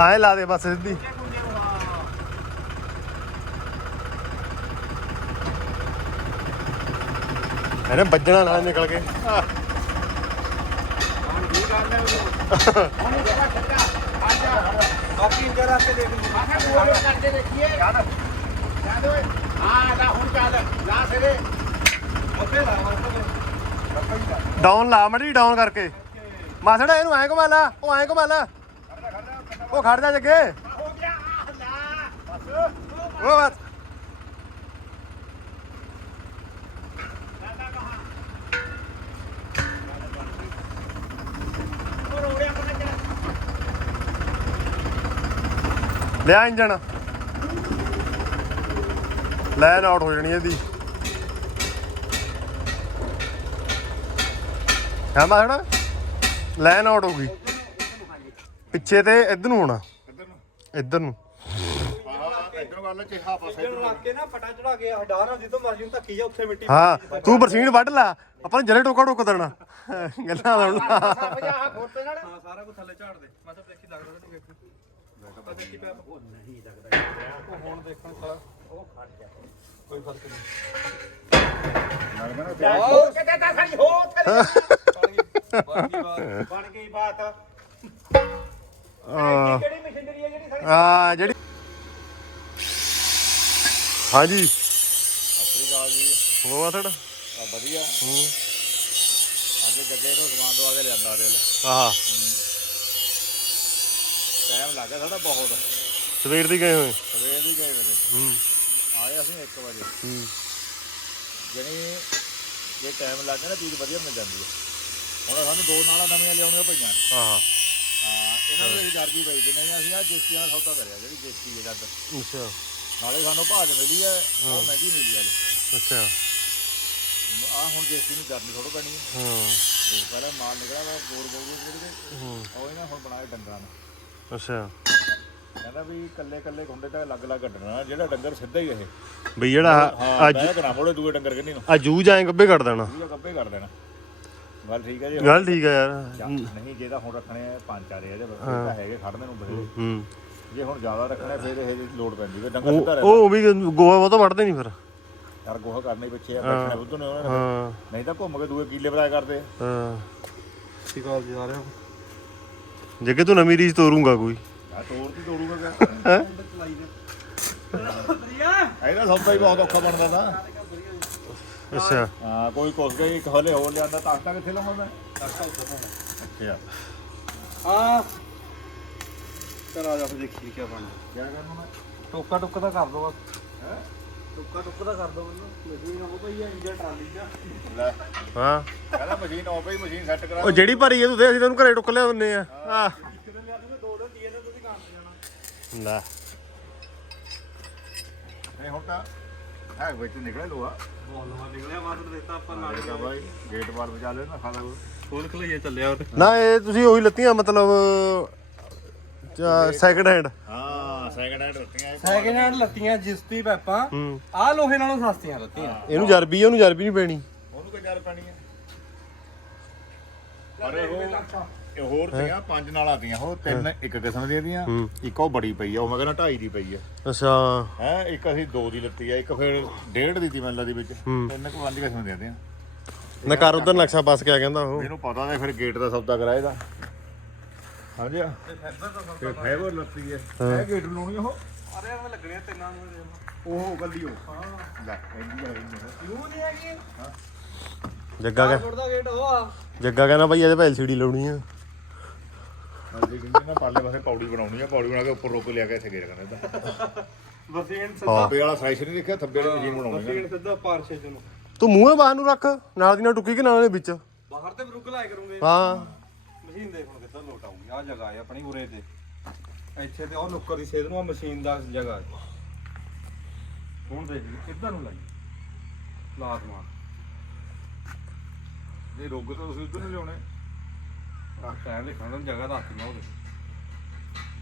ਆਏ ਲਾ ਦੇ ਬਸ ਸਿੱਧੀ। ਇਹਨੇ ਵੱਜਣਾ ਨਾਲ ਨਿਕਲ ਕੇ। ਬਾਕੀ ਦੇਖ ਲਈ ਡਾਊਨ ਲਾ ਮੜੀ ਡਾਊਨ ਕਰਕੇ। ਮਾਸੜਾ ਇਹਨੂੰ ਐਂ ਘੁਮਾ ਲਾ ਉਹ ਐਂ ਘੁਮਾ ਲਾ। ਉਹ ਖੜ ਜਾ ਜੱਗੇ। ਉਹ ਬਸ। ਲਿਆ ਇੰਜਣ। ਲਾਈਨ ਆਊਟ ਹੋ ਜਾਣੀ ਇਹਦੀ। ਹਾਂ ਮਾਸੜਾ ਲਾਈਨ ਆਊਟ ਹੋ ਗਈ। ਪਿੱਛੇ ਤੇ ਇੱਧਰ ਨੂੰ ਹੋਣਾ ਇੱਧਰ ਨੂੰ। ਇੰਜਰ ਨੂੰ। ਕੇ ਨਾ ਪਟਾ ਚੜਾ ਕੇ ਹਟਾ ਨਾ ਜਿੱਦੋਂ ਮਰਜ਼ੀ ਨੂੰ ਧੱਕੀ ਜਾ ਉੱਥੇ ਮਿੱਟੀ ਹਾਂ ਤੂੰ ਬਰਸੀਨ ਵੱਢ ਲਾ। ਆਪਾਂ ਨੂੰ ਜਰੇ ਟੋਕਾ ਟੋਕ ਦੇਣਾ। ਗੱਲਾਂ ਦਾ ਹਾਂ ਸਾਰਾ ਕੁਝ ਥੱਲੇ ਝਾੜ ਦੇ। ਮੈਂ ਤਾਂ ਦੇਖੀ ਲੱਗਦਾ ਤੈਨੂੰ ਵੇਖ ਪਤਾ ਦੇਖੀ ਪਿਆ ਉਹ ਨਹੀਂ ਲੱਗਦਾ ਉਹ ਹੁਣ ਦੇਖਣ ਸਾਲਾ ਉਹ ਖੜ ਗਿਆ। ਕੋਈ ਫ਼ਰਕ ਨਹੀਂ। ਹੋਰ ਕਿਤੇ ਤਾਂ ਖੜੀ ਹੋ ਬਣ ਗਈ ਬਾਤ। ਬਣ ਗਈ ਬਾਤ। ਆ ਕਿਹੜੀ ਮਸ਼ੀਨਰੀ ਹੈ ਜਿਹੜੀ ਸਾਡੀ ਆ ਜਿਹੜੀ ਹਾਂਜੀ। ਸਤਿ ਸ੍ਰੀ ਅਕਾਲ ਜੀ। ਉਹ ਆ ਥੜ ਆ ਵਧੀਆ। ਹੂੰ। ਅੱਗੇ ਜੱਗੇ ਤੋਂ ਸਮਾਨ ਦਵਾ ਕੇ ਲਿਆਂਦਾ ਰੇਲ ਆਹ। ਟਾਈਮ ਲੱਗਾ ਸਾਡਾ ਬਹੁਤ। ਸਵੇਰ ਦੀ ਗਏ ਹੋਏ? ਸਵੇਰ ਦੀ ਗਏ ਵੇਲੇ ਹੂੰ। ਆਏ ਅਸੀਂ 1 ਵਜੇ। ਹੂੰ। ਜਣੀ ਜੇ ਟਾਈਮ ਲੱਗ ਨਾ ਚੀਜ਼ ਵਧੀਆ ਮਿਲ ਜਾਂਦੀ ਹੈ। ਹੁਣ ਸਾਨੂੰ ਦੋ ਨਾਲਾਂ ਨਵੀਆਂ ਲਿਆਉਣੀਆਂ ਪਈਆਂ। ਆਹ। ਹਾਂ। ਇਹਨਾਂ ਨੂੰ ਅਸੀਂ ਜਰਜੀ ਪਈ ਤੇ ਨਹੀਂ ਅਸੀਂ ਆ ਜੇਸੀਆਂ ਦਾ ਸੌਦਾ ਕਰਿਆ ਜਿਹੜੀ ਜੇਸੀ ਹੈ ਜੱਦ ਅੱਛਾ। ਨਾਲੇ ਸਾਨੂੰ ਭਾਜ ਮਿਲੀ ਹੈ। ਉਹ ਮਹਿੰਗੀ ਮਿਲੀ ਹੈ ਅੱਛਾ। ਆ ਹੁਣ ਜੇਸੀ ਨੂੰ ਜਰਨੀ ਥੋੜੋ ਪੈਣੀ ਹੈ ਹਾਂ। ਦੇਖ ਪਹਿਲਾਂ ਮਾਲ ਨਿਕਲਿਆ ਵਾ ਬੋਰ ਬੋਰ ਜਿਹੜੇ ਹੂੰ। ਉਹ ਇਹਨਾਂ ਹੁਣ ਬਣਾਏ ਡੰਗਰਾਂ ਨੇ। ਅੱਛਾ। ਕਹਿੰਦਾ ਵੀ ਕੱਲੇ ਕੱਲੇ ਗੁੰਡੇ ਤਾਂ ਅਲੱਗ ਅਲੱਗ ਕੱਢਣਾ ਜਿਹੜਾ ਡੰਗਰ ਸਿੱਧਾ ਹੀ ਇਹ। ਬਈ ਜਿਹੜਾ ਅੱਜ ਬਹਿ ਕੇ ਨਾ ਮੋੜੇ ਦੂਏ ਡੰਗਰ ਕਿੰਨੀ ਨੂੰ। ਆ ਜੂ ਜਾਏ ਗੱਬੇ ਕੱਢ ਦੇਣਾ? ਦੂਜਾ ਗੱਬੇ ਕਰ ਦੇਣਾ। ਗੱਲ ਠੀਕ ਹੈ ਜੀ। ਗੱਲ ਠੀਕ ਆ ਯਾਰ। ਨਹੀਂ ਜੇ ਤਾਂ ਹੁਣ ਰੱਖਣੇ ਆ ਪੰਜ ਚਾਰੇ ਇਹਦੇ ਬਸ ਤਾਂ ਹੈਗੇ ਖੜਨੇ ਨੂੰ ਬਥੇਰੇ। ਹੂੰ। ਜੇ ਹੁਣ ਜ਼ਿਆਦਾ ਰੱਖਣੇ ਫਿਰ ਇਹ ਲੋਡ ਪੈਂਦੀ ਵੀ ਡੰਗਰ ਸਿੱਧਾ ਉਹ ਰਹਿੰਦਾ। ਉਹ ਵੀ ਗੋਹਾ ਉਹ ਤਾਂ ਵੱਢਦੇ ਨਹੀਂ ਫਿਰ। ਯਾਰ ਗੋਹਾ ਕਰਨੇ ਪਿੱਛੇ ਆ ਬੈਠਣਾ ਉਧਰ ਨੇ ਉਹਨਾਂ ਨੇ। ਹਾਂ। ਨਹੀਂ ਤਾਂ ਘੁੰਮ ਕੇ ਦੂਏ ਕੀਲੇ ਬਰਾਏ ਕਰਦੇ ਆ। ਹਾਂ। ਸਿਕਾਲ ਜੀ ਆ ਰਿਹਾ ਜੇ ਕਿ ਤੂੰ ਨਵੀਂ ਰੀਜ ਤੋਰੂੰਗਾ ਕੋਈ। ਯਾਰ ਤੋੜ ਦੀ ਤੋੜੂਗਾ ਕਿਆ? ਚਲਾਈ ਦੇ ਇਹਦਾ ਸੌਦਾ ਹੀ ਬਹੁਤ ਔਖਾ ਬਣਦਾ ਤਾਂ। ਅੱਛਾ। ਹਾਂ ਕੋਈ ਕੁਛ ਗਈ ਇੱਕ ਹਲੇ ਹੋਰ ਲਿਆਂਦਾ ਤਾਕਤਾਂ ਕਿੱਥੇ ਲਾਉਂਦਾ ਅੱਛਾ। ਹਾਂ। ਚਲ ਆ ਜਾ ਫਿਰ ਦੇਖੀ ਕੀ ਬਣਦਾ। ਕੀ ਕਰਨਾ ਮੈਂ? ਟੋਕਾ ਟੁੱਕ ਦਾ ਕਰ ਦੋ ਬਸ। ਹੈ? ਟੋਕਾ ਟੁੱਕ ਦਾ ਕਰ ਦੋ ਮੈਨੂੰ। ਮਸ਼ੀਨ ਉਹ ਪਈ ਹੈ ਇੰਜਰ ਟਰਾਲੀ ਚ। ਲੈ। ਹਾਂ। ਕਹਿੰਦਾ ਮਸ਼ੀਨ ਆਉ ਪਈ ਮਸ਼ੀਨ ਸੈੱਟ ਕਰਾ ਉਹ ਜਿਹੜੀ ਭਰੀ ਹੈ ਤੂੰ ਦੇ ਅਸੀਂ ਤੈਨੂੰ ਘਰੇ ਟੁੱਕ ਲਿਆ ਦਿੰਨੇ ਆ। ਆ ਕਿਤੇ ਲਿਆ ਦੂੰਗੇ ਦੋ ਦਿਨ ਤੀਏ ਦਿਨ ਤੁਸੀਂ ਕੰਮ ਤੇ ਜਾਣਾ। ਲੈ। ਨਹੀਂ ਹੁਣ ਤਾਂ ਹੈ ਵਿੱਚ ਨਿਕਲੇ ਲੋਆ ਬਹੁਤ ਲਵਾ ਨਿਕਲਿਆ ਮਾਸਟਰ ਦਿੱਤਾ ਆਪਾਂ ਨਾਲ ਨਾਲੇ ਬਾਈ ਗੇਟ ਬਾਰ ਵਜਾ ਲੈ ਨਾ ਖਾਦਾ ਖੋਲ ਖਲਈਏ ਚੱਲਿਆ ਉਹ ਨਾ ਇਹ ਤੁਸੀਂ ਉਹੀ ਲੱਤੀਆਂ ਮਤਲਬ ਸੈਕੰਡ ਹੈਂਡ ਹਾਂ ਸੈਕਿੰਡ ਹੈਂਡ ਰੱਖੀਆਂ ਸੈਕਿੰਡ ਹੈਂਡ ਲੱਤੀਆਂ ਜਿਸਤੀ ਪੈਪਾਂ ਹੂੰ। ਆਹ ਲੋਹੇ ਨਾਲੋਂ ਸਸਤੀਆਂ ਲੱਤੀਆਂ। ਇਹਨੂੰ ਜਰਬੀ ਉਹਨੂੰ ਜਰਬੀ ਨਹੀਂ ਪੈਣੀ। ਉਹਨੂੰ ਕੋਈ ਜਰ ਪੈਣੀ ਹੈ? ਪਰ ਉਹ ਇਹ ਹੋਰ ਤੀਆਂ ਪੰਜ ਨਾਲ ਆਦੀਆਂ ਉਹ ਤਿੰਨ ਇੱਕ ਕਿਸਮ ਦੀਆਂ ਦੀਆਂ ਹੂੰ। ਇੱਕ ਉਹ ਬੜੀ ਪਈ ਆ ਉਹ ਮੈਂ ਕਹਿੰਦਾ ਢਾਈ ਦੀ ਪਈ ਆ। ਅੱਛਾ। ਹੈ ਇੱਕ ਅਸੀਂ ਦੋ ਦੀ ਲੱਤੀ ਆ ਇੱਕ ਫਿਰ ਡੇਢ ਦੀ ਤੀ ਮੈਨੂੰ ਲੱਗਦੀ ਵਿੱਚ। ਹੂੰ। ਤਿੰਨ ਕੁ ਪੰਜ ਕਿਸਮ ਦੀਆਂ ਦੀਆਂ। ਨਾ ਕਰ ਉਧਰ ਨਕਸ਼ਾ ਪਾਸ ਕਿਆ ਕਹਿੰਦਾ ਉਹ? ਇਹਨੂੰ ਪਤਾ ਤੇ ਫਿਰ ਗੇਟ ਦਾ ਸੌਦਾ ਕਰਾਏ ਦਾ ਸਮਝਿਆ ਤੇ ਫਾਈਬਰ ਲੱਤੀ ਹੈ। ਇਹ ਗੇਟ ਨੂੰ ਲਾਉਣੀ ਉਹ? ਅਰੇ ਐਵੇਂ ਲੱਗਣੇ ਤਿੰਨਾਂ ਨੂੰ ਉਹ ਗੱਲੀ ਉਹ। ਹਾਂ। ਲੈ ਇੰਦੀ ਹੈ ਇੰਦੀ ਯੂ ਨਹੀਂ ਹੈਗੀ? ਜੱਗਾ ਕਹ ਛੋੜਦਾ ਗੇਟ ਉਹ ਆ। ਜੱਗਾ ਕਹਿੰਦਾ ਭਾਈ ਇਹਦੇ ਪੈ ਐਲਸੀਡੀ ਲਾਉਣੀ ਆ। ਅਸੀਂ ਕਹਿੰਦੇ ਨਾ ਪਾਲੇ ਪਾਸੇ ਪੌੜੀ ਬਣਾਉਣੀ ਆ ਪੌੜੀ ਬਣਾ ਕੇ ਉੱਪਰ ਰੋਕ ਲਿਆ ਕੇ ਇੱਥੇ ਗੇਟ ਕਰਨਾ ਇਹਦਾ ਵਸੀਨ ਥੱਬੇ ਵਾਲਾ ਸਾਈਜ਼ ਨਹੀਂ ਦੇਖਿਆ ਥੱਬੇ ਵਾਲੀ ਮਸ਼ੀਨ ਬਣਾਉਣੀ ਵਸੀਨ ਸਿੱਧਾ ਪਾਰਸ਼ੇ ਚ ਨੂੰ। ਤੂੰ ਮੂੰਹੇ ਬਾਹਰ ਨੂੰ ਰੱਖ ਨਾਲ ਦੀ ਨਾਲ ਟੁੱਕੀ ਕਿ ਨਾਲ ਦੇ ਵਿੱਚ? ਬਾਹਰ ਤੇ ਰੁਕ ਲਾਇਆ ਕਰੂੰਗੇ। ਹਾਂ। ਮਸ਼ੀਨ ਦੇਖ ਹੁਣ ਕਿੱਧਰ ਲੋਟ ਆਉਂਗੀ ਆ ਜਗ੍ਹਾ ਹੈ ਆਪਣੀ ਉਰੇ ਤੇ। ਇੱਥੇ ਤੇ ਉਹ ਨੁੱਕਰ ਦੀ ਸੇਧ ਨੂੰ ਆ ਮਸ਼ੀਨ ਦਾ ਜਗ੍ਹਾ ਹੈ। ਹੁਣ ਦੇਖ ਲਈ ਕਿੱਧਰ ਨੂੰ ਲਾਈ ਲਾਤ ਮਾਰ। ਇਹ ਰੋਗ ਤਾਂ ਤੁਸੀਂ ਉਧਰ ਨੂੰ ਲਿਆਉਣੇ ਟਾਈਮ ਲਿਖਣ ਨੂੰ ਜਗ੍ਹਾ ਦੱਸਦੀ ਮੈਂ ਉਹਦੇ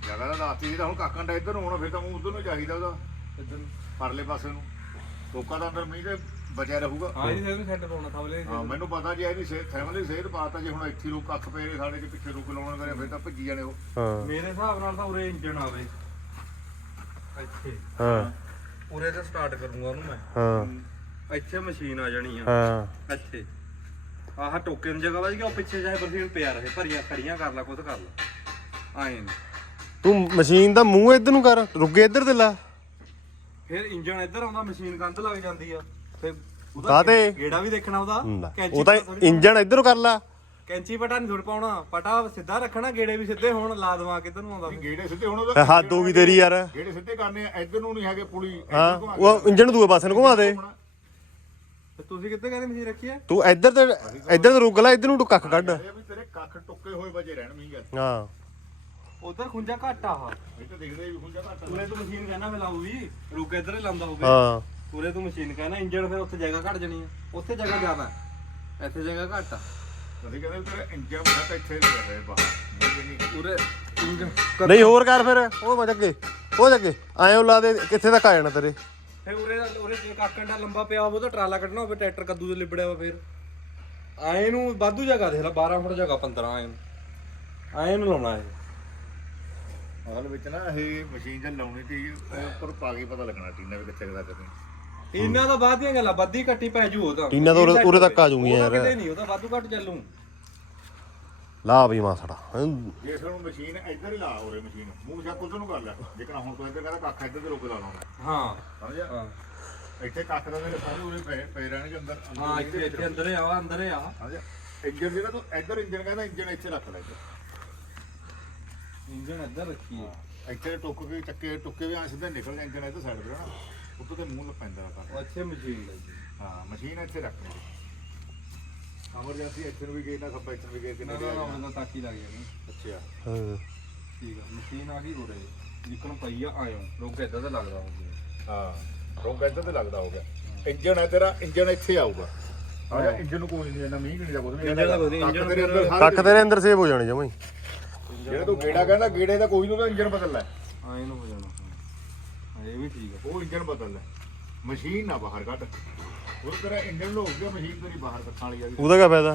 ਜਗ੍ਹਾ ਦਾ ਦਾਤੀ ਤਾਂ ਹੁਣ ਕਾਕਾਂ ਦਾ ਇੱਧਰ ਨੂੰ ਹੋਣਾ ਫਿਰ ਤਾਂ ਮੂੰਹ ਉਧਰ ਨੂੰ ਚਾਹੀਦਾ ਉਹਦਾ। ਇੱਧਰ ਨੂੰ। ਪਰਲੇ ਪਾਸੇ ਨੂੰ। ਲੋਕਾਂ ਦਾ ਅੰਦਰ ਮੀਂਹ ਦੇ ਬਚਿਆ ਰਹੂਗਾ। ਹਾਂ ਇਹਦੀ ਸੇਧ ਸੈੱਟ ਪਾਉਣਾ ਥਵਲੇ ਹਾਂ ਮੈਨੂੰ ਪਤਾ ਜੀ ਇਹਦੀ ਸਿਹਤ ਫੈਮਿਲੀ ਸਿਹਤ ਪਾਤਾ ਜੇ ਹੁਣ ਇੱਥੇ ਲੋਕ ਕੱਖ ਪਏ ਨੇ ਸਾਡੇ ਚ ਪਿੱਛੇ ਰੁਕ ਲਾਉਣ ਕਰੇ ਫਿਰ ਤਾਂ ਭੱਜੀ ਜਾਣੇ ਉਹ। ਹਾਂ। ਮੇਰੇ ਹਿਸਾਬ ਨਾਲ ਤਾਂ ਉਰੇ ਇੰਜਣ ਆਵੇ। ਇੱਥੇ। ਹਾਂ। ਉਰੇ ਤੇ ਸਟਾਰਟ ਕਰੂੰਗਾ ਉਹਨੂੰ ਮੈਂ। ਹਾਂ। ਇੱਥੇ ਮਸ਼ੀਨ ਆ ਜਾਣੀ ਆ। ਹਾਂ। ਇੱਥੇ। ਆਹ ਟੋਕੇ ਨੂੰ ਜਗ੍ਹਾ ਵਜ ਗਿਆ ਉਹ ਪਿੱਛੇ ਜਾਏ ਬਰਸੀਨ ਪਿਆ ਰਹੇ ਭਰੀਆਂ ਖੜੀਆਂ ਕਰ ਲਾ ਕੁਝ ਕਰ ਲਾ। ਆਏ ਨੀ। ਤੂੰ ਮਸ਼ੀਨ ਦਾ ਮੂੰਹ ਇੱਧਰ ਨੂੰ ਕਰ ਰੁੱਗੇ ਇੱਧਰ ਤੇ ਲਾ। ਫਿਰ ਇੰਜਣ ਇੱਧਰ ਆਉਂਦਾ ਮਸ਼ੀਨ ਕੰਧ ਲੱਗ ਜਾਂਦੀ ਆ। ਫਿਰ ਉਹਦਾ ਕਾਹਤੇ? ਗੇੜਾ ਵੀ ਦੇਖਣਾ ਉਹਦਾ। ਉਹ ਤਾਂ ਥੋੜ੍ਹੀ ਇੰਜਣ ਇੱਧਰ ਨੂੰ ਕਰ ਲਾ। ਕੈਂਚੀ ਪਟਾ ਨਹੀਂ ਥੋੜ ਪਾਉਣਾ। ਪਟਾ ਸਿੱਧਾ ਰੱਖਣਾ ਗੇੜੇ ਵੀ ਸਿੱਧੇ ਹੋਣ ਲਾ ਦਵਾ ਕਿੱਧਰ ਨੂੰ ਆਉਂਦਾ। ਫਿਰ। ਗੇੜੇ ਸਿੱਧੇ ਹੁਣ ਇਹ ਹੱਦ ਹੋ ਗਈ ਤੇਰੀ ਯਾਰ। ਗੇੜੇ ਸਿੱਧੇ ਕਰਨੇ ਆ ਇੱਧਰ ਨੂੰ ਨਹੀਂ ਹੈਗੇ ਪੁਲੀ ਹਾਂ ਉਹ ਇੰਜਣ ਦੂਏ ਪਾਸੇ ਨੂੰ ਘੁਮਾ ਦੇ। ਤੁਸੀਂ ਕਿੱਥੇ ਕਹਿੰਦੇ ਮਸ਼ੀਨ ਰੱਖੀ ਹੈ? ਤੂੰ ਇੱਧਰ ਤੇ ਇੱਧਰ ਤੇ ਰੁਕ ਲੈ ਇੱਧਰ ਨੂੰ ਤੂੰ ਕੱਖ ਕੱਢ। ਇਹ ਵੀ ਤੇਰੇ ਕੱਖ ਟੁੱਕੇ ਹੋਏ ਵਜੇ ਰਹਿਣ ਮੀਂਹ ਹਾਂ। ਉਧਰ ਖੁੰਝਾ ਘੱਟ ਆ ਆਹ ਇਹ ਤਾਂ ਦੇਖਦੇ ਵੀ ਖੁੰਝਾ ਘੱਟ। ਉਰੇ ਤੂੰ ਮਸ਼ੀਨ ਕਹਿਣਾ ਫਿਰ ਲਾਊ ਵੀ ਰੁਕ ਇੱਧਰ ਹੀ ਲਾਉਂਦਾ ਹੋਵੇ ਹਾਂ। ਉਰੇ ਤੂੰ ਮਸ਼ੀਨ ਕਹਿਣਾ ਇੰਜਣ ਫਿਰ ਉੱਥੇ ਜਗ੍ਹਾ ਘੱਟ ਜਾਣੀ ਆ। ਉੱਥੇ ਜਗ੍ਹਾ ਜ਼ਿਆਦਾ ਹੈ। ਇੱਥੇ ਜਗ੍ਹਾ ਘੱਟ ਆ। ਅਸੀਂ ਕਹਿੰਦੇ ਵੀ ਤੇਰਾ ਇੰਜਨ ਬਣਾ ਤਾਂ ਇੱਥੇ ਲੱਗ ਰਿਹਾ ਬਾਹਰ। ਨਹੀਂ ਨਹੀਂ ਉਰੇ ਇੰਜਣ ਨਹੀਂ ਹੋਰ ਕਰ ਫਿਰ। ਉਹ ਮਜ ਅੱਗੇ ਉਹ ਅੱਗੇ ਐਂ ਲਾ ਦੇ ਕਿੱਥੇ ਤੱਕ ਆ ਜਾਣਾ ਤੇਰੇ? ਫਿਰ ਉਰੇ ਦਾ- ਉਰੇ ਜੇ ਕਾਕੰਡਾ ਲੰਬਾ ਪਿਆ ਹੋਵੇ ਤਾਂ ਟਰਾਲਾ ਕੱਢਣਾ ਹੋਵੇ ਟਰੈਕਟਰ ਕੱਦੂ ਦੇ ਲਿਬੜਿਆ ਵਾ ਫਿਰ। ਆਏ ਨੂੰ ਵਾਧੂ ਜਗ੍ਹਾ ਦੇਖ ਲੈ 12 ਫੁੱਟ ਜਗ੍ਹਾ 15 ਆਏ ਨੂੰ। ਆਏ ਨੂੰ ਲਾਉਣਾ ਇਹ। ਅਸਲ ਵਿੱਚ ਨਾ ਇਹ ਮਸ਼ੀਨ ਜਾਂ ਲਾਉਣੀ ਤੇ ਉੱਪਰ ਪਾ ਕੇ ਪਤਾ ਲੱਗਣਾ ਟੀਨਾ ਵੀ ਕਿੱਥੇ ਕਿਦਾ ਕਰਨੀ ਇਹਨਾਂ ਦਾ ਬਾਅਦ ਦੀਆਂ ਗੱਲਾਂ ਵੱਧੀ ਘੱਟੀ ਪੈ ਜੂ ਉਹ ਤਾਂ। ਟੀਨਾਂ ਤਾਂ ਉਰੇ- ਉਰੇ ਤੱਕ ਆ ਜਾਊਗੀਆਂ ਯਾਰ। ਕਿਤੇ ਨਹੀਂ ਉਹ ਤਾਂ ਵਾਧੂ ਘੱਟ ਚੱਲੂ। ਲਾ ਬਈ ਮਾਸੜਾ ਹੈਂ। ਜੇ ਸਾਨੂੰ ਮਸ਼ੀਨ ਇੱਧਰ ਹੀ ਲਾ ਉਰੇ ਮਸ਼ੀਨ। ਮੂੰਹ ਸ਼ਾ ਕੁੱਧ ਨੂੰ ਕਰ ਲੈ। ਜਿਕਣਾ ਹੁਣ ਤੋਂ ਇੱਧਰ ਕਹਿੰਦਾ ਕੱਖ ਇੱਧਰ ਤੇ ਰੁਕ ਲਾ ਲਾਉਣਾ। ਹਾਂ। ਸਮਝਿਆ? ਹਾਂ। ਇੱਥੇ ਕੱਖ ਦਾ ਮੇਰੇ ਸਾਰੇ ਉਰੇ ਪਏ ਪਏ ਰਹਿਣਗੇ ਅੰਦਰ। ਅੰਦਰ ਹਾਂ ਇੱਥੇ ਇੱਥੇ ਅੰਦਰ ਹੀ ਆ ਅੰਦਰ ਹੀ ਆ। ਸਮਝਿਆ? ਇੰਜਨ ਜਿਹੜਾ ਤੂੰ ਇੱਧਰ ਇੰਜਨ ਕਹਿੰਦਾ ਇੰਜਨ ਇੱਥੇ ਰੱਖ ਲੈ ਇੱਧਰ। ਇੰਜਣ ਇੱਧਰ ਰੱਖੀਏ ਇੱਥੇ ਟੁੱਕ ਕੇ ਚੱਕੇ ਟੁੱਕੇ ਵੀ ਆ ਸਿੱਧਾ ਨਿਕਲ ਜਾ ਇੰਜਨ ਇੱਧਰ ਸਾਈਡ ਤੇ ਨਾ। ਉੱਤੋਂ ਤੇ ਮੂੰਹ ਪੈਂਦਾ ਕਰ ਉਹ ਇੱਥੇ ਮਸ਼ੀਨ ਲੱਗੀ ਹਾਂ ਮਸ਼ੀਨ ਇੱਥੇ ਰੱਖਣੀ ਐਮਰਜੈਂਸੀ ਇੱਥੇ ਨੂੰ ਵੀ ਗਏ ਨਾ ਸਭ ਇੱਥੇ ਨੂੰ ਵੀ ਗਏ ਨਾ ਨਾ ਨਾ ਉਹਨਾਂ ਤਾਕੀ ਲੱਗ ਜਾਣੀ। ਅੱਛਾ। ਹਾਂ। ਠੀਕ ਆ ਮਸ਼ੀਨ ਆ ਗਈ ਉਰੇ। ਜਿੱਕਣ ਪਈ ਆ ਆਇਓ। ਰੋਕ ਇੱਧਰ ਤਾਂ ਲੱਗਦਾ ਹੋਊਗਾ। ਹਾਂ ਰੋਗ ਇੱਧਰ ਤੇ ਲੱਗਦਾ ਹੋ ਗਿਆ ਇੰਜਨ ਹੈ ਤੇਰਾ ਇੰਜਨ ਇੱਥੇ ਆਊਗਾ। ਆ ਜਾ ਇੰਜਨ ਨੂੰ ਕੋਈ ਨਹੀਂ ਇਹਨਾਂ ਮੀਂਹ ਨਹੀਂ ਜਾਂ ਕੁਝ ਦਾ ਨਹੀਂ, ਇੰਜਣ ਤੇਰੇ ਅੰਦਰ ਕੱਖ ਤੇਰੇ ਅੰਦਰ ਸੇਵ ਹੋ ਜਾਣੇ ਜਮਾਈ ਜਿਹੜਾ ਤੂੰ ਗੇੜਾ ਕਹਿੰਦਾ ਗੇੜੇ ਦਾ ਕੋਈ ਨਹੀਂ ਇੰਜਨ ਬਦਲ ਲੈ। ਆਏ ਨੂੰ ਹੋ। ਜਾਣਾ ਹਾਂ ਇਹ ਵੀ ਠੀਕ ਆ ਉਹ ਇੰਜਨ ਬਦਲ ਲੈ। ਮਸ਼ੀਨ ਨਾ ਬਾਹਰ ਕੱਢ। ਉਹ ਤੇਰਾ ਇੰਜਨ ਲੋ ਗਿਆ ਮਸ਼ੀਨ ਤੇਰੀ ਬਾਹਰ ਕੱਢਣ ਵਾਲੀ ਆ ਗਈ। ਉਹਦਾ ਕੀ ਫਾਇਦਾ?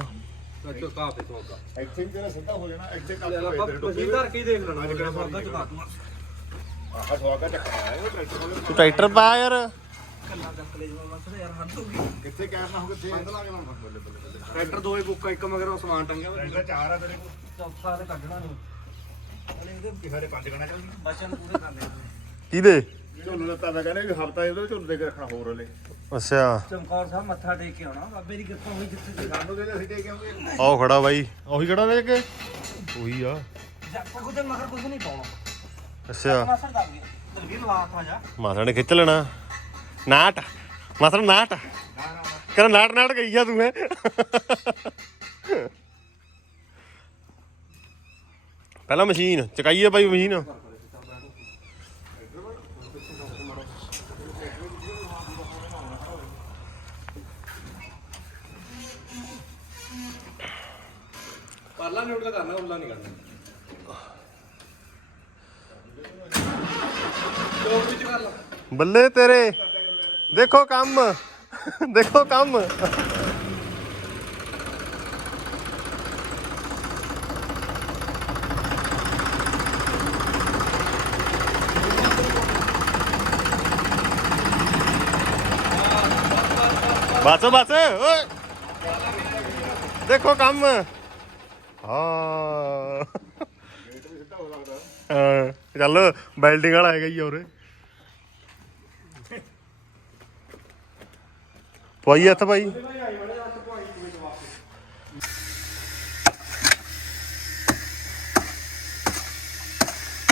ਅੱਛਾ ਕਾਫੀ ਸੌਦਾ ਇੱਥੇ ਵੀ ਤੇਰਾ ਸਿੱਧਾ ਹੋ ਜਾਣਾ ਇੱਥੇ ਕੱਢ ਲੈ ਲਾ ਕੇ ਤੇਰੇ ਮਸ਼ੀਨ ਧਰ ਕੇ ਹੀ ਦੇਖ ਲੈਣਾ ਜਿਹੜਾ ਸਰਦਾ ਚੁਕਾ ਦੂੰਗਾ। ਆਹ ਸਵਾਗਾ ਚੱਕਣਾ ਹੈ। ਉਹ ਟਰੈਕਟਰ ਕੋਲ ਤੂੰ ਟਰੈਕਟਰ ਪਾ ਯਾਰ। ਕੱਲਾ ਚੱਕ ਲੈ ਜਮਾ ਮਸਲੇ ਯਾਰ ਹੱਦ ਹੋ ਗਈ। ਕਿੱਥੇ ਕਹਿਣਾ ਹੋ ਕਿੱਥੇ ਬੰਦ ਲਾ ਕੇ ਲਾਉਣਾ। ਬੱਲੇ ਬੱਲੇ ਟਰੈਕਟਰ ਦੋਏ ਬੁੱਕਾ ਇੱਕ ਮਗਰ ਉਹ ਸਮਾਨ ਟੰਗਿਆ ਹੋਇਆ। ਟਰੈਕਟਰ ਚਾਰ ਆ ਤੇਰੇ ਕੋਲ। ਚੌਥਾ ਤੇ ਕੱਢਣਾ ਨਹੀਂ। ਕਿਸੇ ਦੇ ਪੰਜ ਗਣਾ ਚੱਲਦੀ ਬਚਨ ਪੂਰੇ ਕਰਨੇ ਕਿਹਦੇ? ਝੋਲੂ ਲੱਤਾ ਮੈਂ ਕਹਿੰਦਾ ਵੀ ਹਫਤਾ ਇਹਦੇ ਝੋਲੂ ਦੇ ਕੇ ਰੱਖਣਾ ਹੋਰ ਹਲੇ। ਅੱਛਾ। ਚਮਕੌਰ ਸਾਹਿਬ ਮੱਥਾ ਟੇਕ ਕੇ ਆਉਣਾ ਬਾਬੇ ਦੀ ਕਿਰਪਾ ਹੋਈ ਜਿੱਥੇ ਸਾਨੂੰ ਦੇ ਦੇ ਅਸੀਂ ਦੇ ਕੇ ਆਉਂਗੇ ਆਓ ਖੜਾ ਬਾਈ। ਉਹੀ ਖੜਾ ਵੇ ਅੱਗੇ ਉਹੀ ਆ। ਜੱਪ ਕੁਝ ਮਗਰ ਕੁਝ ਨਹੀਂ ਪਾਉਣਾ। ਅੱਛਾ। ਮਾਸਰ ਦਾ ਵੀ ਦਲਵੀਰ ਲਾ ਤਾ ਜਾ। ਮਾਸੜ ਨੇ ਖਿੱਚ ਲੈਣਾ। ਨਾਟ। ਮਾਸੜ ਨਾਟ। ਕਰ ਨਾਟ ਨਾਟ ਗਈ ਆ ਤੂੰ ਹੈ ਪਹਿਲਾਂ ਮਸ਼ੀਨ ਚਕਾਈਏ ਭਾਈ ਮਸ਼ੀਨ। ਪਰਲਾ ਨਿਊਟਰਲ ਕਰਨਾ ਉੱਲਾ ਨਹੀਂ ਕਰਨਾ। ਲੋਕ ਵਿੱਚ ਕਰ ਲਾ। ਬੱਲੇ ਤੇਰੇ, ਦੇਖੋ ਕੰਮ ਦੇਖੋ ਕੰਮ। ਬਸ ਬਸ, ਓਏ। ਦੇਖੋ ਕੰਮ। ਹਾਂ। ਹਾਂ ਚੱਲ ਬਿਲਡਿੰਗ ਵਾਲਾ ਹੈਗਾ ਹੀ ਉਰੇ। ਪਵਾਈ ਹੱਥ ਭਾਈ।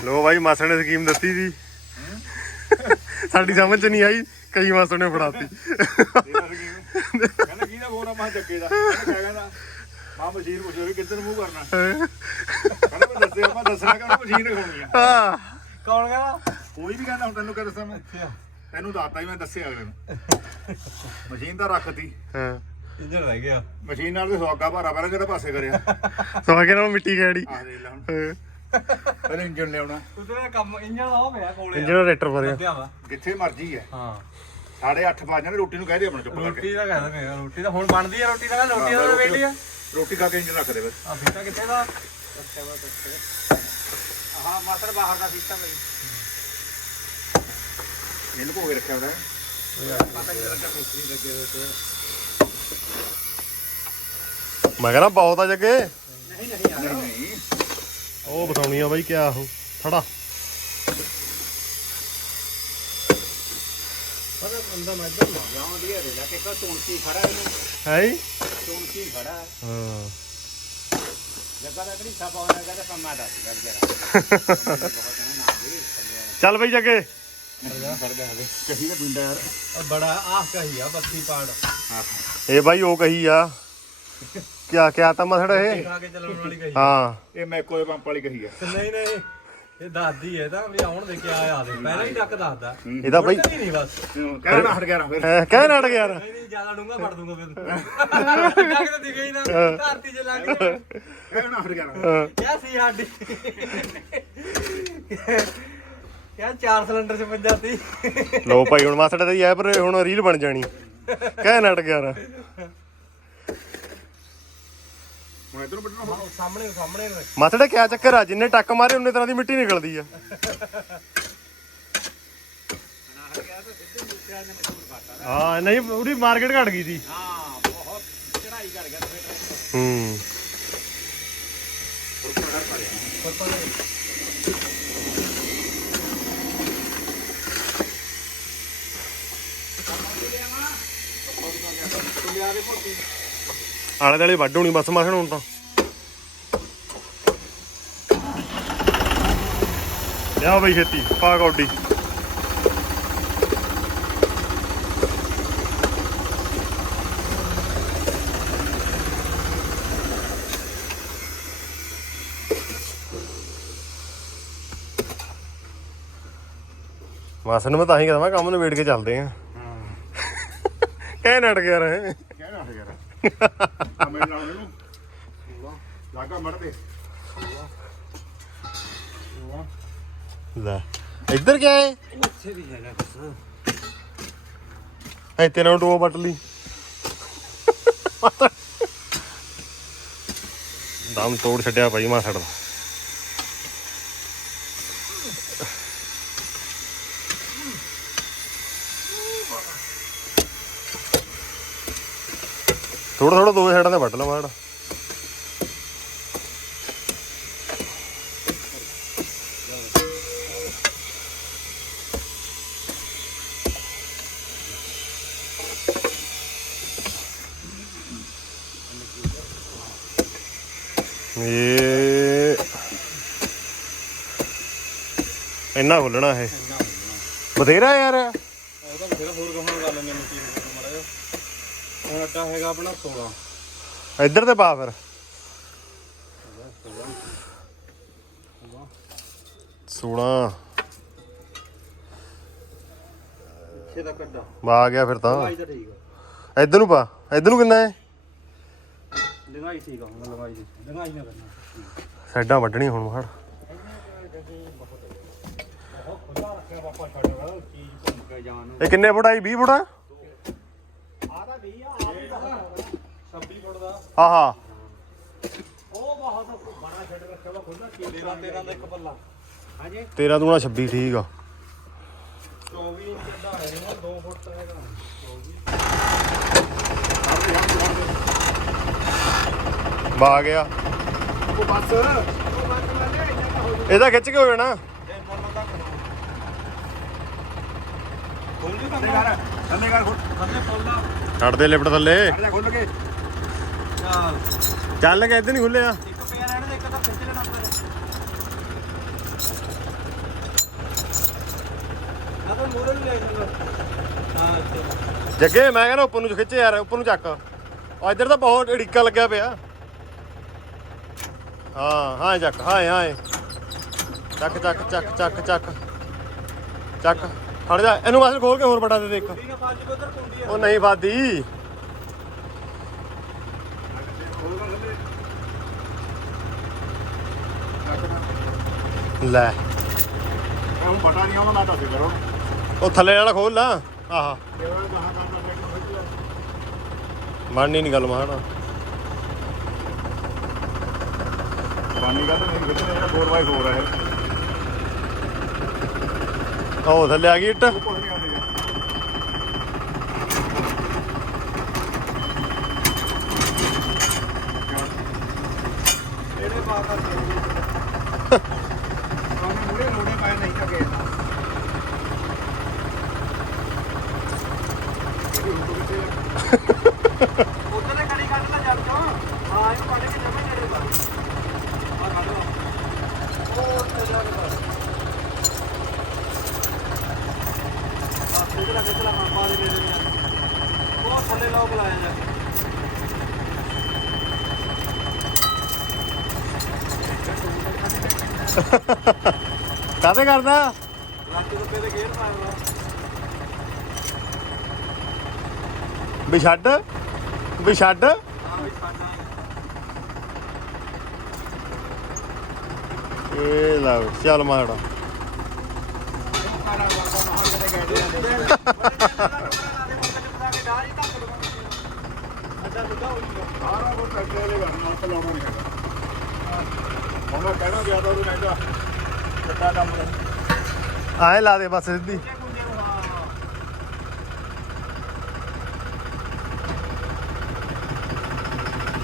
ਲੋ ਭਾਈ, ਮਾਸੜ ਨੇ ਸਕੀਮ ਦਿੱਤੀ ਸੀ ਸਾਡੀ ਸਮਝ ਚ ਨਹੀਂ ਆਈ, ਕਈ ਮਾਸੜ ਨੇ ਫੜਾਤੀ। ਕਹਿੰਦਾ ਕਿਹਦਾ ਫੋਨ ਆ? ਮਾਂ ਚੱਕੇ ਦਾ। ਕਹਿੰਦਾ? ਮਾਂ ਮਸ਼ੀਨ ਪੁੱਛੋ ਵੀ ਕਿੱਧਰ ਮੂੰਹ ਕਰਨਾ? ਕਹਿੰਦਾ ਮੈਂ ਦੱਸਿਆ ਮੈਂ ਦੱਸਣਾ ਕਿ ਉਹਨੂੰ ਮਸ਼ੀਨ ਦਿਖਾਉਣੀ ਆ? ਹਾਂ। ਕੌਣ ਕਹਿੰਦਾ? ਕੋਈ ਵੀ ਕਹਿੰਦਾ ਹੁਣ ਤੈਨੂੰ ਕਿਆ ਦੱਸਾਂ ਮੈਂ? ਤੈਨੂੰ ਦੱਸਤਾ ਹੀ ਮੈਂ ਦੱਸਿਆ ਅਗਲੇ ਨੂੰ। ਮਸ਼ੀਨ ਤਾਂ ਰੱਖਤੀ ਹਾਂ। ਇੰਜਣ ਰਹਿ ਗਿਆ। ਮਸ਼ੀਨ ਨਾਲ ਤੇ ਸੁਆਗਾ ਭਾਰਾ ਪਹਿਲਾਂ ਜਿਹੜਾ ਪਾਸੇ ਕਰਿਆ? ਸਵਾਗੇ ਨਾਲ ਮਿੱਟੀ ਖੈੜੀ। ਆਹ ਦੇਖ ਲੈ ਹੁਣ। ਪਹਿਲੇ ਇੰਜਨ ਲਿਆਉਣਾ। ਤੂੰ ਤੇਰਾ ਕੰਮ ਇੰਜਣ ਦਾ ਹੋ ਪਿਆ ਕੋਲੇ ਇੰਜਨ ਰੇਟਰ ਭਰਿਆ ਲੱਗਿਆ ਵਾ। ਜਿੱਥੇ ਮਰਜ਼ੀ ਹੈ ਹਾਂ। ਸਾਢੇ 8 ਵਜ ਜਾਂਦੇ ਰੋਟੀ ਨੂੰ ਕਹਿ ਦੇ ਆਪਣਾ ਚੁੱਪ ਕਰਕੇ। ਰੋਟੀ ਦਾ ਕਹਿ ਦਿੰਦੇ ਆ ਰੋਟੀ ਤਾਂ ਹੁਣ ਬਣਦੀ ਆ ਰੋਟੀ ਦਾ ਰੋਟੀ ਦਾ ਵੇਟੀ ਆ। ਰੋਟੀ ਖਾ ਕੇ ਇੰਜ ਰੱਖ ਦੇ ਫਿਰ ਆ ਫੀਤਾ ਕਿੱਥੇ ਦਾ? ਹਾਂ ਮਾਸਰ ਬਾਹਰ ਦਾ ਪੀਤਾ ਬਈ। ਇਹਨੂੰ ਭੋਗੇ ਰੱਖਿਆ ਹੁੰਦਾ ਮੈਂ ਕਹਿੰਦਾ ਬਹੁਤ ਆ ਜੱਗੇ। ਨਹੀਂ ਨਹੀਂ ਯਾਰ। ਨਹੀਂ ਨਹੀਂ ਉਹ ਬਤਾਉਣੀ ਆ ਬਾਈ ਕਿਆ ਉਹ। ਥੜਾ ਬੰਦਾ ਮੈਂ ਇੱਧਰ ਲਾ ਕੇ ਕੋ ਤੁਲਸੀ ਖੜਾ ਇਹਨੂੰ। ਹੈ ਹੀ ਤੁਲਸੀ ਖੜਾ ਹੈ। ਹਾਂ। ਜੱਗਾ ਦਾ ਕਿਹੜੀ ਸਾਪਾ ਹੋਣਾ ਕਹਿੰਦਾ ਪੰਮਾ ਦਾ ਸੀਗਾ ਜਰਾ ਬਹੁਤ ਨਾ ਵੀ ਚੱਲ ਬਈ ਜੱਗੇ। ਕਹੀ ਦਾ ਪਿੰਡਾ ਯਾਰ ਆ ਬੜਾ ਆਹ ਕਹੀ ਆ ਬੱਤੀ ਪਾੜ। ਇਹ ਬਾਈ ਉਹ ਕਹੀ ਆ। ਕਿਆ ਕਿਆ ਤਾਂ ਮਸੜਾ ਇਹ? ਖਾ ਕੇ ਚੱਲਣ ਵਾਲੀ ਕਹੀ ਹਾਂ। ਇਹ ਮੈਕੋ ਦੇ ਪੰਪ ਵਾਲੀ ਕਹੀ ਆ। ਨਹੀਂ ਨਹੀਂ। ਇਹ ਦੱਸਦੀ ਹੈ ਤਾਂ ਵੀ ਆਉਣ ਦੇ ਕੇ ਆਇਆ ਆ ਦੇ ਪਹਿਲਾਂ ਹੀ ਡੱਕ ਦੱਸਦਾ। ਇਹਦਾ ਬਾਈ ਮੁੜਕਦੀ ਨਹੀਂ ਬਸ। ਕਹਿ ਨਾ ਹਟ ਗਿਆ ਨਾ ਫਿਰ। ਕਹਿ ਨੜ ਗਿਆ ਯਾਰ ਨਹੀਂ ਨਹੀਂ ਜ਼ਿਆਦਾ ਡੂੰਗਾ ਫੜ ਦੂੰਗਾ ਫਿਰ। ਡੱਕ ਤਾਂ ਦਿਖੇ ਹੀ ਨਾ ਧਰਤੀ 'ਚ ਲੰਘ ਗਿਆ ਕਹਿ ਨਾ ਹਟ ਗਿਆ ਨਾ। ਹਾਂ। ਕਿਆ ਸੀ ਸਾਡੀ? ਕਿਆ ਚਾਰ ਸਿਲੰਡਰ 'ਚ ਪੰਜਾ ਸੀ? ਲੋ ਭਾਈ ਹੁਣ ਮਾਸੜਾ ਦੀ ਐਪ ਹੁਣ ਰੀਲ ਬਣ ਜਾਣੀ। ਕਹਿ ਨੜ ਗਿਆ ਯਾਰ ਹੁਣ ਇਧਰੋਂ ਵੱਢਣਾ ਉਹ ਸਾਹਮਣੇ ਸਾਹਮਣੇ ਨੂੰ ਮਾਸੜਾ ਕਿਆ ਚੱਕਰ ਆ? ਜਿੰਨੇ ਟੱਕ ਮਾਰੇ ਉਹਨੇ ਤਰ੍ਹਾਂ ਦੀ ਮਿੱਟੀ ਨਿਕਲਦੀ ਆ। ਹਾਂ ਨਹੀਂ ਉਹਦੀ ਮਾਰਕੀਟ ਘਟ ਗਈ ਸੀ। ਹਾਂ ਬਹੁਤ ਚੜਾਈ ਕਰ ਗਿਆ ਹੂੰ। ਆਲੇ ਦੁਆਲੇ ਵੱਢ ਹੋਣੀ ਬਸ ਮਾਸਣ ਹੁਣ ਤਾਂ। ਲਿਆ ਬਈ ਛੇਤੀ ਪਾ ਕੌਡੀ। ਮਾਸਨ ਨੂੰ ਮੈਂ ਤਾਂ ਹੀ ਕਹਿੰਦਾ ਮੈਂ ਕੰਮ ਨੂੰ ਵੇੜ ਕੇ ਚੱਲਦੇ ਆ। ਕਹਿ ਨੜ ਗਿਆ ਰਹੇ ਕਹਿ ਨਾ ਹਟ ਗਿਆ। ਨਾ ਆ ਮੇਰੇ ਨਾਲ ਇਹਨੂੰ ਲਾਗਾ ਮੜ ਦੇ ਲੈ ਇੱਧਰ ਕਿਆ ਹੈ ਉੱਥੇ ਵੀ ਹੈਗਾ ਕੁਛ ਇੱਥੇ ਨਾ ਟੋ ਪੱਟ ਲਈ ਦਮ ਤੋੜ ਛੱਡਿਆ ਭਾਈ ਮਾਸੜ ਦਾ ਥੋੜਾ ਥੋੜਾ ਦੋ ਸਾਈਡਾਂ ਤੇ ਵੱਟ ਲਾ ਮਾੜਾ ਇਹ ਇੰਨਾ ਖੁੱਲਣਾ ਇਹ ਬਥੇਰਾ ਯਾਰ ਉਹ ਤਾਂ ਬਥੇਰਾ ਹੋਰ ਕਹਾਂ ਗੱਲ ਮੈਨੂੰ ਕੀ ਮੜਾ ਜਾ ਅੱਡਾ ਹੈਗਾ ਆਪਣਾ 16 ਇੱਧਰ ਤੇ ਪਾ ਫਿਰ। ਸੋਲਾਂ। ਛੇ ਦਾ ਕੱਡਾ ਆ ਗਿਆ ਫਿਰ ਤਾਂ। ਲੰਗਾਈ ਤਾਂ ਠੀਕ ਆ। ਇੱਧਰ ਨੂੰ ਪਾ। ਇੱਧਰ ਨੂੰ ਕਿੰਨਾ ਹੈ? ਲੰਗਾਈ ਠੀਕ ਆ ਹੁਣ ਲੰਗਾਈ ਦੀ ਲੰਗਾਈ ਨਾ ਕਰਨਾ। ਸਾਈਡਾਂ ਵੱਢਣੀਆਂ ਹੁਣ ਮੜ ਖੁੱਲਾ ਰੱਖਿਆ ਬਾਪਾ ਛੱਡ ਗਾ ਚੀਜ਼ ਘੁੰਮ ਕੇ ਜਾਣ ਨੂੰ ਇਹ ਕਿੰਨੇ ਫੁੱਟ ਆਈ 20 ਫੁੱਟ ਆ? ਆ ਤਾਂ ਆ। 26 ਫੁੱਟ ਦਾ ਆਹਾ ਉਹ ਬਹੁਤ ਬੜਾ ਛੱਡ ਰੱਖਿਆ ਵਾ ਖੁੱਲਾ ਚੀਜ਼ 13 13 ਦਾ ਇੱਕ ਪੱਲਾ ਹਾਂਜੀ। 13 ਦੂਣਾ 26 ਠੀਕ ਆ। 24 ਇੰਚ ਅੱਡਾ ਹੈ 2 ਫੁੱਟ ਹੈਗਾ ਵਾ ਆ ਗਿਆ। ਉਹ ਬਸ ਇਹਦਾ ਖਿੱਚ ਕੇ ਹੋ ਜਾਣਾ। ਖੋਲ ਜੀ ਥੱਲੇ ਕਰ ਥੱਲੇ ਕਰ ਥੱਲੇ ਪੱਲਾ ਛੱਡ ਦੇ ਲਿਫਟ ਥੱਲੇ। ਜਾ ਖੁੱਲ ਕੇ। ਚੱਲ ਚੱਲ ਕੇ ਇੱਧਰ ਨਹੀਂ ਖੁੱਲਿਆ ਇੱਕ ਪਿਆ ਰਹਿਣ ਦੇ ਇੱਕ ਤਾਂ ਖਿੱਚ ਲੈਣਾ ਪਰ ਆ। ਤਾਂ ਮੂਰੇ ਨੂੰ ਲੈ ਜਾਣਾ ਹਾਂ ਇੱਥੇ ਜੱਗੇ, ਮੈਂ ਕਹਿੰਦਾ ਉੱਪਰ ਨੂੰ ਖਿੱਚ ਯਾਰ, ਉੱਪਰ ਨੂੰ ਚੱਕ। ਆ ਇੱਧਰ ਤਾਂ ਬਹੁਤ ਢਿੱਕਾ ਲੱਗਿਆ ਪਿਆ। ਹਾਂ ਹਾਂ ਚੱਕ, ਹਾਂ ਹਾਂ ਚੱਕ ਚੱਕ ਚੱਕ ਚੱਕ ਚੱਕ। ਚੱਕ, ਖੜ ਜਾ। ਇਹਨੂੰ ਮਾਸਰ ਖੋਲ ਕੇ ਹੋਰ ਬਟਾ ਦੇ ਦੇ ਇੱਕ। ਠੀਕ ਹੈ ਪੰਜ ਉਧਰ ਕੁੰਡੀ ਆ ਉਹ ਨਹੀਂ ਵਾਦੀ ਲੈ। ਹੁਣ ਪਤਾ ਨਹੀਂ ਆਉਂਦਾ ਮੈਂ ਦੱਸ ਕਰੋ ਉਹ ਥੱਲੇ ਵਾਲਾ ਖੋਲ ਲਾ। ਆਹ। ਮੰਨਣੀ ਨਹੀਂ ਗੱਲ ਮਾਹਣਾ ਪਾਣੀ ਕਾ ਤਾਂ ਨਹੀਂ ਖਿੱਚਣਾ ਜਿਹੜਾ 4x4 ਹੈ ਉਹ ਥੱਲੇ ਆ ਗਈ ਇੱਟ ਕੁਝ ਨਹੀਂ ਆਉਂਦੀ ਇਹਦੇ ਪਾ ਕਰਕੇ ਉਹਨੇ ਮੂਰੇ ਲੋੜੇ ਪਾਏ ਨਹੀਂ ਤਾਂ ਗਏ ਉਧਰ ਨੇ ਕੜੀ ਕੱਢ ਲਾ ਜੜ ਚੋਂ ਹਾਂ ਇਹਨੂੰ ਕੱਢ ਕੇ ਜਮੇ ਨੇੜੇ ਪਾ ਆ ਕੱਢ ਲਾ ਉਹ ਉੱਤੇ ਜਾ ਕੇ ਬਸ ਆ ਕਿਹੜਾ ਕਿਹੜਾ ਮਾਪਾ ਦੇ ਦੇ ਉਹ ਥੱਲੇ ਲੋਕ ਲਾਇਆ ਜਾ ਕੇ ਕਾਹਤੇ ਕਰਦਾ ਲੱਖ ਰੁਪਏ ਦੇ ਗੇਅਰ ਮਾਰਦਾ ਵੀ ਛੱਡ ਵੀ ਛੱਡ। ਇਹ ਲਓ ਚੱਲ ਮਾੜਾ। ਸਾਰਾ ਕੁਝ ਟਰੈਕਟਰ ਦੇ ਘਰ ਨਾਲ ਲਾਉਣਾ ਨਹੀਂ ਹੈਗਾ ਹੁਣ ਮੈਂ ਕਹਿਣਾ ਗਿਆ ਤਾਂ ਉਹਨੂੰ ਕਹਿੰਦਾ ਕੱਟਾ ਕੰਮ ਆਏ ਲਾ ਦੇ ਬਸ ਸਿੱਧੀ।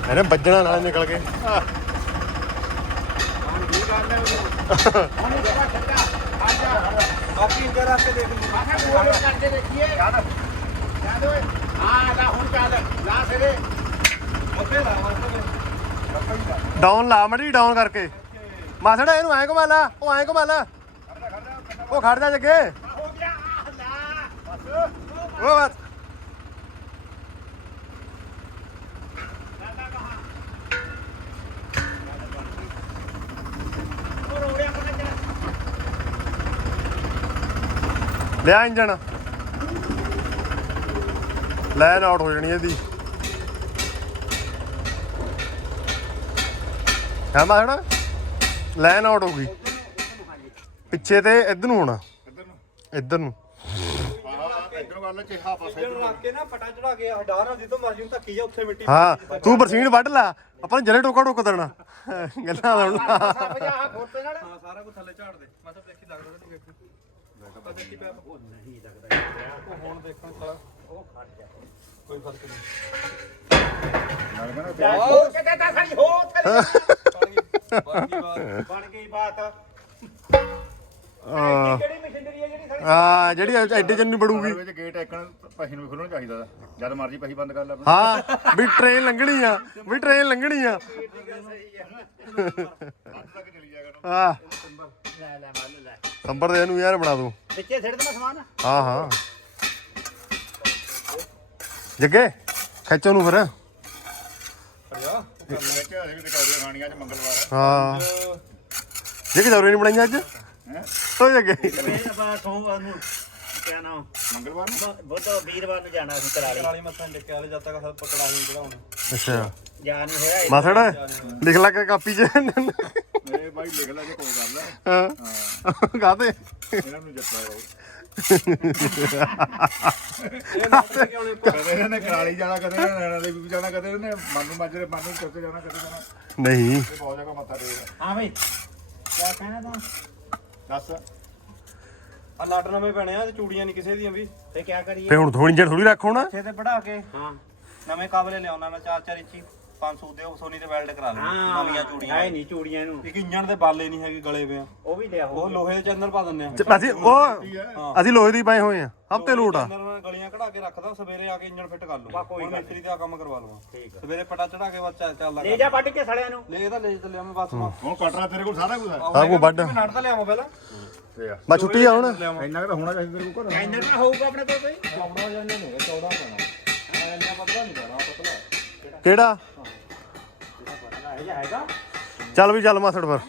ਇਹਨੇ ਵੱਜਣਾ ਨਾਲ ਨਿਕਲ ਕੇ। ਬਾਕੀ ਡਾਊਨ ਲਾ ਮੜੀ ਡਾਊਨ ਕਰਕੇ। ਮਾਸੜਾ, ਇਹਨੂੰ ਐਂ ਘੁਮਾ ਲਾ, ਉਹ ਐਂ ਘੁਮਾ ਲਾ। ਉਹ ਖੜ ਜਾ ਜੱਗੇ। ਉਹ ਬਸ। ਲਿਆ ਇੰਜਣ। ਲਾਈਨ ਆਊਟ ਹੋ ਜਾਣੀ ਇਹਦੀ। ਹਾਂ ਮਾਸੜਾ ਲਾਈਨ ਆਊਟ ਹੋ ਗਈ। ਪਿੱਛੇ ਤੇ ਇੱਧਰ ਨੂੰ ਹੋਣਾ। ਇੱਧਰ ਨੂੰ। ਹਾਂ, ਤੂੰ ਬਰਸੀਨ ਵੱਢ ਲਾ। ਆਪਾਂ ਜਲੇ ਜਰੇ ਟੋਕਾ ਟੋਕ ਦੇਣਾ। ਗੱਲਾਂ ਲਾਉਣਾ ਸਾਰਾ ਕੁਝ ਥੱਲੇ ਝਾੜ ਦੇ। ਮੈਂ ਤਾਂ ਦੇਖੀ ਲੱਗਦਾ ਤੂੰ ਵੇਖੀ ਪਤਾ ਦੇਖੀ ਪਿਆ ਉਹ ਨਹੀਂ ਲੱਗਦਾ ਉਹ ਹੁਣ ਦੇਖਣ ਸਾਲਾ ਉਹ ਖੜ ਜਾ ਕੋਈ ਫ਼ਰਕ ਨਹੀਂ ਮੈਂ ਕਹਿੰਦਾ ਹੋ ਕਿਤੇ ਤਾਂ ਸਾਡੀ ਹੋ ਬਣ ਗਈ ਬਾਤ ਬਣ ਗਈ ਬਾਤ ਆ ਕਿਹੜੀ ਮਸ਼ੀਨਰੀ ਹੈ ਜਿਹੜੀ ਸਾਡੀ ਆ ਜਿਹੜੀ ਐਡੇ ਚ ਨਹੀਂ ਬੜੂਗੀ ਵਿੱਚ ਗੇਟ ਇੱਕਣ ਪਹੀ ਨੂੰ ਖੁੱਲਣਾ ਚਾਹੀਦਾ ਜਦ ਮਰਜ਼ੀ ਪਹੀ ਬੰਦ ਕਰ ਲੈ। ਹਾਂ ਵੀ ਟ੍ਰੇਨ ਲੰਘਣੀ ਆ ਵੀ ਟ੍ਰੇਨ ਲੰਘਣੀ ਆ। ਚਲੀ ਜਾਏਗਾ ਆ ਲੈ ਲੈ ਮੰਨ ਲੈ। ਸੰਬਰ ਦੇ ਇਹਨੂੰ ਯਾਰ ਬਣਾ ਦੂੰ। ਵਿੱਚੇ ਸਿੱਟ ਦੇਣਾ ਸਮਾਨ? ਹਾਂ ਹਾਂ। ਜੱਗੇ ਖਿੱਚੋ ਨੂੰ ਫਿਰ। ਵੀ ਖਾਣੀਆਂ ਅੱਜ ਮੰਗਲਵਾਰ। ਹਾਂ। ਜੇ ਕਿ ਦੌਰੇ ਨਹੀਂ ਬਣਾਈਆਂ ਅੱਜ? ਹੈ? ਹੋ ਜੱਗੇ। ਇਹ ਆਪਾਂ ਸੋਮਵਾਰ ਨੂੰ ਕਿਆ ਨਾਮ? ਮੰਗਲਵਾਰ ਨੂੰ? ਬੁੱਧ ਵੀਰਵਾਰ ਨੂੰ ਜਾਣਾ ਸੀ ਕਰਾਲੀ। ਕਰਾਲੀ ਮੱਥਾ ਟੇਕਿਆ ਹਲੇ ਜਦ ਤੱਕ ਸਭ ਪਕੜਾ ਨਹੀਂ ਚੜਾਉਣ ਅੱਛਾ। ਜਾ ਨਹੀਂ ਹੋਇਆ ਇਹ। ਮਾਸੜ ਲਿਖ ਲਾ ਕੇ ਕਾਪੀ 'ਚ। ਇਹ ਬਾਈ ਲਿਖ ਲੈ ਜੇ ਕੋਈ ਕਰ ਲੈ ਹਾਂ। ਹਾਂ। ਕਾਹਤੇ? ਇਹਨਾਂ ਨੂੰ ਜੱਟਾ ਆਓ ਇਹ ਨਾ ਟੇਕੇ ਆਉਣੇ ਕਦੇ ਇਹਨਾਂ ਨੇ ਕਰਾਲੀ ਜਾਣਾ ਕਦੇ ਇਹਨਾਂ ਨੇ ਨੈਣਾ ਦੇਵੀ ਵੀ ਜਾਣਾ ਕਦੇ ਇਹਨੇ ਮਾਨੂ ਮਾਜਰੇ ਮਾਨੂ ਚੁੱਕ ਕੇ ਜਾਣਾ ਕਦੇ ਜਾਣਾ। ਨਹੀਂ। ਇਹ ਬਹੁਤ ਜਗ੍ਹਾ ਮੱਥਾ ਟੇਕ ਹਾਂ ਬਈ। ਕਿਆ ਕਹਿਣਾ ਤੂੰ? ਦੱਸ। ਆ ਲੱਟ ਨਵੇਂ ਪੈਣੇ ਆ ਤੇ ਚੂੜੀਆਂ ਨਹੀਂ ਕਿਸੇ ਦੀਆਂ ਵੀ। ਤੇ ਕਿਆ ਕਰੀਏ? ਫੇ ਹੁਣ ਥੋੜੀ ਜੜ ਥੋੜੀ ਰੱਖ ਹੁਣ। ਇੱਥੇ ਤੇ ਵੜਾ ਕੇ। ਹਾਂ। ਨਵੇਂ ਕਾਬਲੇ ਲਿਆਉਣਾ ਮੈਂ ਚਾਰ ਚਾਰ ਇੰਚੀ। 500 ਦੇ ਉਹ ਸੋਨੀ ਤੇ ਵੈਲਡ ਕਰਾ ਹਾਂ ਨਵੀਆਂ ਚੂੜੀਆਂ ਹੈ ਨਹੀਂ ਚੂੜੀਆਂ ਨੂੰ। ਇੱਕ ਇੰਜਣ ਦੇ ਬਾਲੇ ਨਹੀਂ ਹੈਗੇ ਗਲੇ ਵੇ ਆ। ਉਹ ਵੀ ਲਿਆ ਉਹ ਲੋਹੇ ਦੇ ਚੈਨਲ ਪਾ ਦਿੰਨੇ ਆ। ਅਸੀਂ ਉਹ ਅਸੀਂ ਲੋਹੇ ਦੀ ਪਏ ਹੋਏ ਆ ਹਫ਼ਤੇ ਲੋਟ ਆ। ਮੈਂ ਗਲੀਆਂ ਕਢਾ ਕੇ ਰੱਖਦਾ ਸਵੇਰੇ ਆ ਕੇ ਇੰਜਣ ਫਿੱਟ ਕਰ ਲਵਾਂ ਕੋਈ ਮਿਸਤਰੀ ਦਾ ਕੰਮ ਕਰਵਾ ਲਵਾਂ। ਠੀਕ ਆ। ਸਵੇਰੇ ਪਟਾ ਚੜਾ ਕੇ ਬਸ ਚੱਲ- ਚੱਲਦਾ ਲੈ ਜਾ ਵੱਢ ਕੇ ਸੜਿਆਂ ਨੂੰ। ਲੈ ਇਹਦਾ ਲੈ ਚੱਲਿਆ ਮੈਂ ਬਸ ਮੈਂ ਹੁਣ ਕਟਰਾ ਤੇਰੇ ਕੋਲ ਸਾਰਾ ਕੁਝ ਆਹ ਕੋ ਵੱਢ। ਮੈਂ ਨੜ ਤਾਂ ਲਿਆਵਾਂ ਪਹਿਲਾਂ। ਤੇ ਆ। ਬਾ ਛੁੱਟੀ ਆ ਹੁਣ। ਇੰਨਾ ਕੁ ਤਾਂ ਹੋਣਾ ਚਾਹੀਦਾ ਤੇਰੇ ਕੋਲ ਘਰ। ਇੰਨਾ ਤਾਂ ਹੋਊਗਾ ਆਪਣੇ ਕੋਲ ਬਈ ਚੌੜਾ ਜਿਹਾ ਨਹੀਂ ਹੈਗਾ ਚੌੜਾ ਪੈਣਾ। ਇੰਨਾ ਪਤਲਾ ਨਹੀਂ ਪੈਣਾ ਪਤਲਾ। ਕਿਹੜਾ? ਚੱਲ ਵੀ ਚੱਲ ਮਾਸੜ ਪਰ